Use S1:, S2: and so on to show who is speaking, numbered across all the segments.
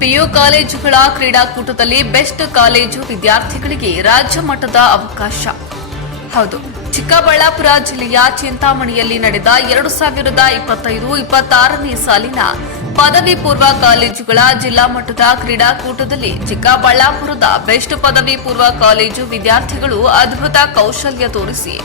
S1: PU ಕಾಲೇಜುಗಳ ಕ್ರೀಡಾಕೂಟದಲ್ಲಿ best college ವಿದ್ಯಾರ್ಥಿಗಳಿಗೆ ರಾಜ್ಯ ಮಟ್ಟದ ಅವಕಾಶ. ಹೌದು, ಚಿಕ್ಕಬಳ್ಳಾಪುರ ಜಿಲ್ಲೆಯ ಚಿಂತಾಮಣಿಯಲ್ಲಿ ನಡೆದ ಎರಡು ಸಾವಿರದ ಇಪ್ಪತ್ತೈದು ಇಪ್ಪತ್ತಾರನೇ ಸಾಲಿನ ಪದವಿ ಪೂರ್ವ ಕಾಲೇಜುಗಳ ಜಿಲ್ಲಾ ಮಟ್ಟದ ಕ್ರೀಡಾಕೂಟದಲ್ಲಿ ಚಿಕ್ಕಬಳ್ಳಾಪುರದ ಬೆಸ್ಟ್ ಪದವಿ ಪೂರ್ವ ಕಾಲೇಜು ವಿದ್ಯಾರ್ಥಿಗಳು ಅದ್ಭುತ ಕೌಶಲ್ಯ ತೋರಿಸಿ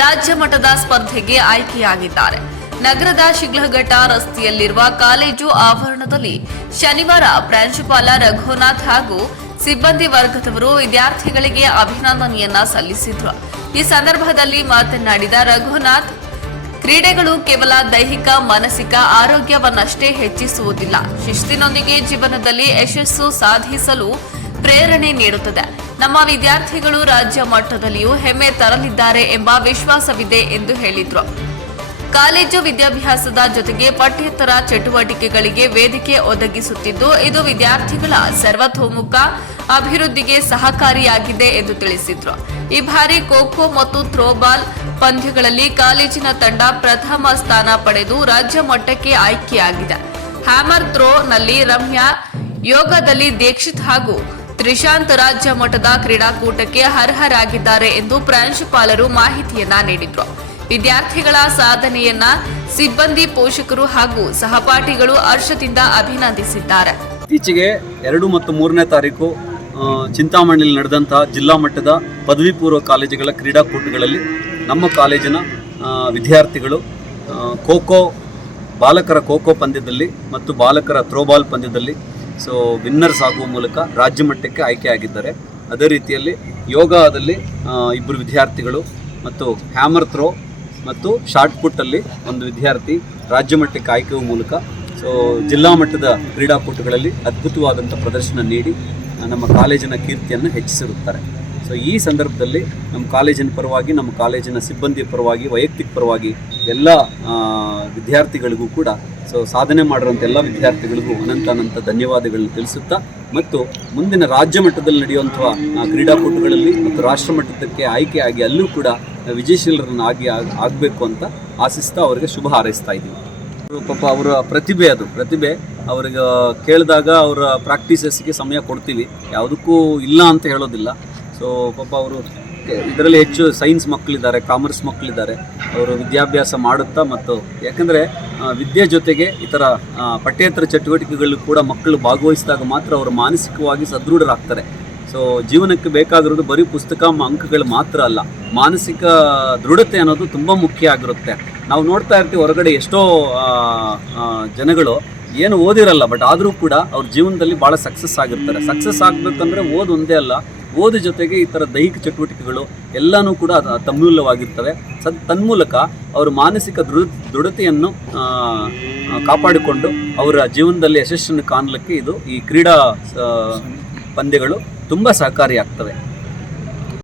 S1: ರಾಜ್ಯ ಮಟ್ಟದ ಸ್ಪರ್ಧೆಗೆ ಆಯ್ಕೆಯಾಗಿದ್ದಾರೆ. ನಗರದ ಶಿಗ್ಲಘಟ್ಟ ರಸ್ತೆಯಲ್ಲಿರುವ ಕಾಲೇಜು ಆವರಣದಲ್ಲಿ ಶನಿವಾರ ಪ್ರಾಂಶುಪಾಲ ರಘುನಾಥ್ ಹಾಗೂ ಸಿಬ್ಬಂದಿ ವರ್ಗದವರು ವಿದ್ಯಾರ್ಥಿಗಳಿಗೆ ಅಭಿನಂದನೆಯನ್ನ ಸಲ್ಲಿಸಿದ್ರು. ಈ ಸಂದರ್ಭದಲ್ಲಿ ಮಾತನಾಡಿದ ರಘುನಾಥ್, ಕ್ರೀಡೆಗಳು ಕೇವಲ ದೈಹಿಕ, ಮಾನಸಿಕ ಆರೋಗ್ಯವನ್ನಷ್ಟೇ ಹೆಚ್ಚಿಸುವುದಿಲ್ಲ. ಶಿಸ್ತಿನೊಂದಿಗೆ ಜೀವನದಲ್ಲಿ ಯಶಸ್ಸು ಸಾಧಿಸಲು ಪ್ರೇರಣೆ ನೀಡುತ್ತದೆ. ನಮ್ಮ ವಿದ್ಯಾರ್ಥಿಗಳು ರಾಜ್ಯ ಮಟ್ಟದಲ್ಲಿಯೂ ಹೆಮ್ಮೆ ತರಲಿದ್ದಾರೆ ಎಂಬ ವಿಶ್ವಾಸವಿದೆ ಎಂದು ಹೇಳಿದ್ರು. ಕಾಲೇಜು ವಿದ್ಯಾಭ್ಯಾಸದ ಜೊತೆಗೆ ಪಠ್ಯೇತರ ಚಟುವಟಿಕೆಗಳಿಗೆ ವೇದಿಕೆ ಒದಗಿಸುತ್ತಿದ್ದು, ಇದು ವಿದ್ಯಾರ್ಥಿಗಳ ಸರ್ವತೋಮುಖ ಅಭಿವೃದ್ಧಿಗೆ ಸಹಕಾರಿಯಾಗಿದೆ ಎಂದು ತಿಳಿಸಿದರು. ಈ ಬಾರಿ ಖೋಖೋ ಮತ್ತು ಥ್ರೋಬಾಲ್ ಪಂದ್ಯಗಳಲ್ಲಿ ಕಾಲೇಜಿನ ತಂಡ ಪ್ರಥಮ ಸ್ಥಾನ ಪಡೆದು ರಾಜ್ಯ ಮಟ್ಟಕ್ಕೆ ಆಯ್ಕೆಯಾಗಿದೆ. ಹ್ಯಾಮರ್ ಥ್ರೋನಲ್ಲಿ ರಮ್ಯಾ ಯೋಗದಲ್ಲಿ ದೀಕ್ಷಿತ್ ಹಾಗೂ ತ್ರಿಶಾಂತ್ ರಾಜ್ಯ ಮಟ್ಟದ ಕ್ರೀಡಾಕೂಟಕ್ಕೆ ಅರ್ಹರಾಗಿದ್ದಾರೆ ಎಂದು ಪ್ರಾಂಶುಪಾಲರು ಮಾಹಿತಿಯನ್ನ ನೀಡಿದ್ರು. ವಿದ್ಯಾರ್ಥಿಗಳ ಸಾಧನೆಯನ್ನ ಸಿಬ್ಬಂದಿ ಪೋಷಕರು ಹಾಗೂ ಸಹಪಾಠಿಗಳು ಹರ್ಷದಿಂದ ಅಭಿನಂದಿಸಿದ್ದಾರೆ.
S2: ಇತ್ತೀಚೆಗೆ ಎರಡು ಮತ್ತು ಮೂರನೇ ತಾರೀಕು ಚಿಂತಾಮಣಿಯಲ್ಲಿ ನಡೆದಂತಹ ಜಿಲ್ಲಾ ಮಟ್ಟದ ಪದವಿ ಪೂರ್ವ ಕಾಲೇಜುಗಳ ಕ್ರೀಡಾಕೂಟಗಳಲ್ಲಿ ನಮ್ಮ ಕಾಲೇಜಿನ ವಿದ್ಯಾರ್ಥಿಗಳು ಖೋಖೋ, ಬಾಲಕರ ಖೋಖೋ ಪಂದ್ಯದಲ್ಲಿ ಮತ್ತು ಬಾಲಕರ ಥ್ರೋಬಾಲ್ ಪಂದ್ಯದಲ್ಲಿ, ಸೊ, ವಿನ್ನರ್ಸ್ ಆಗುವ ಮೂಲಕ ರಾಜ್ಯ ಮಟ್ಟಕ್ಕೆ ಆಯ್ಕೆಯಾಗಿದ್ದಾರೆ. ಅದೇ ರೀತಿಯಲ್ಲಿ ಯೋಗದಲ್ಲಿ ಇಬ್ಬರು ವಿದ್ಯಾರ್ಥಿಗಳು ಮತ್ತು ಹ್ಯಾಮರ್ ಥ್ರೋ ಮತ್ತು ಶಾರ್ಟ್ ಪುಟ್ಟಲ್ಲಿ ಒಂದು ವಿದ್ಯಾರ್ಥಿ ರಾಜ್ಯ ಮಟ್ಟಕ್ಕೆ ಆಯ್ಕೆಯ ಮೂಲಕ ಸೊ ಜಿಲ್ಲಾ ಮಟ್ಟದ ಕ್ರೀಡಾಕೂಟಗಳಲ್ಲಿ ಅದ್ಭುತವಾದಂಥ ಪ್ರದರ್ಶನ ನೀಡಿ ನಮ್ಮ ಕಾಲೇಜಿನ ಕೀರ್ತಿಯನ್ನು ಹೆಚ್ಚಿಸಿರುತ್ತಾರೆ. ಸೊ ಈ ಸಂದರ್ಭದಲ್ಲಿ ನಮ್ಮ ಕಾಲೇಜಿನ ಪರವಾಗಿ, ನಮ್ಮ ಕಾಲೇಜಿನ ಸಿಬ್ಬಂದಿ ಪರವಾಗಿ, ವೈಯಕ್ತಿಕ ಪರವಾಗಿ ಎಲ್ಲ ವಿದ್ಯಾರ್ಥಿಗಳಿಗೂ ಕೂಡ ಸೊ ಸಾಧನೆ ಮಾಡಿರುವಂಥ ಎಲ್ಲ ವಿದ್ಯಾರ್ಥಿಗಳಿಗೂ ಅನಂತ ಅನಂತ ಧನ್ಯವಾದಗಳನ್ನು ತಿಳಿಸುತ್ತಾ, ಮತ್ತು ಮುಂದಿನ ರಾಜ್ಯ ಮಟ್ಟದಲ್ಲಿ ನಡೆಯುವಂಥ ಕ್ರೀಡಾಕೂಟಗಳಲ್ಲಿ ಮತ್ತು ರಾಷ್ಟ್ರ ಮಟ್ಟಕ್ಕೆ ಆಯ್ಕೆಯಾಗಿ ಅಲ್ಲೂ ಕೂಡ ವಿಜಯಶೀಲರನ್ನು ಆಗಿ ಆಗಬೇಕು ಅಂತ ಆಶಿಸ್ತಾ ಅವರಿಗೆ ಶುಭ ಹಾರೈಸ್ತಾ ಇದ್ದೀವಿ. ಪಾಪ ಅವರ ಪ್ರತಿಭೆ ಅದು. ಪ್ರತಿಭೆ ಅವ್ರಿಗೆ ಕೇಳಿದಾಗ ಅವರ ಪ್ರಾಕ್ಟೀಸಸ್ಗೆ ಸಮಯ ಕೊಡ್ತೀವಿ. ಯಾವುದಕ್ಕೂ ಇಲ್ಲ ಅಂತ ಹೇಳೋದಿಲ್ಲ. ಸೊ ಪಾಪ ಅವರು ಇದರಲ್ಲಿ ಹೆಚ್ಚು ಸೈನ್ಸ್ ಮಕ್ಕಳಿದ್ದಾರೆ ಕಾಮರ್ಸ್ ಮಕ್ಕಳಿದ್ದಾರೆ. ಅವರು ವಿದ್ಯಾಭ್ಯಾಸ ಮಾಡುತ್ತಾ ಮತ್ತು ಯಾಕಂದರೆ ವಿದ್ಯೆ ಜೊತೆಗೆ ಇತರ ಪಠ್ಯೇತರ ಚಟುವಟಿಕೆಗಳು ಕೂಡ ಮಕ್ಕಳು ಭಾಗವಹಿಸಿದಾಗ ಮಾತ್ರ ಅವರು ಮಾನಸಿಕವಾಗಿ ಸದೃಢರಾಗ್ತಾರೆ. ಸೊ ಜೀವನಕ್ಕೆ ಬೇಕಾಗಿರೋದು ಬರೀ ಪುಸ್ತಕ, ಅಂಕಗಳು ಮಾತ್ರ ಅಲ್ಲ. ಮಾನಸಿಕ ದೃಢತೆ ಅನ್ನೋದು ತುಂಬ ಮುಖ್ಯ ಆಗಿರುತ್ತೆ. ನಾವು ನೋಡ್ತಾ ಇರ್ತೀವಿ ಹೊರಗಡೆ ಎಷ್ಟೋ ಜನಗಳು ಏನು ಓದಿರಲ್ಲ ಬಟ್ ಆದರೂ ಕೂಡ ಅವ್ರ ಜೀವನದಲ್ಲಿ ಭಾಳ ಸಕ್ಸಸ್ ಆಗಿರ್ತಾರೆ. ಸಕ್ಸಸ್ ಆಗಬೇಕಂದ್ರೆ ಓದು ಒಂದೇ ಅಲ್ಲ. ಓದು ಜೊತೆಗೆ ಈ ಥರ ದೈಹಿಕ ಚಟುವಟಿಕೆಗಳು ಎಲ್ಲನೂ ಕೂಡ ತಮ್ಮೂಲವಾಗಿರ್ತವೆ ಸದ್, ತನ್ಮೂಲಕ ಅವರ ಮಾನಸಿಕ ದೃಢ ದೃಢತೆಯನ್ನು ಕಾಪಾಡಿಕೊಂಡು ಅವರ ಜೀವನದಲ್ಲಿ ಯಶಸ್ಸನ್ನು ಕಾಣಲಿಕ್ಕೆ ಇದು ಈ ಕ್ರೀಡಾ ಪಂದ್ಯಗಳು ತುಂಬ ಸಹಕಾರಿಯಾಗ್ತವೆ.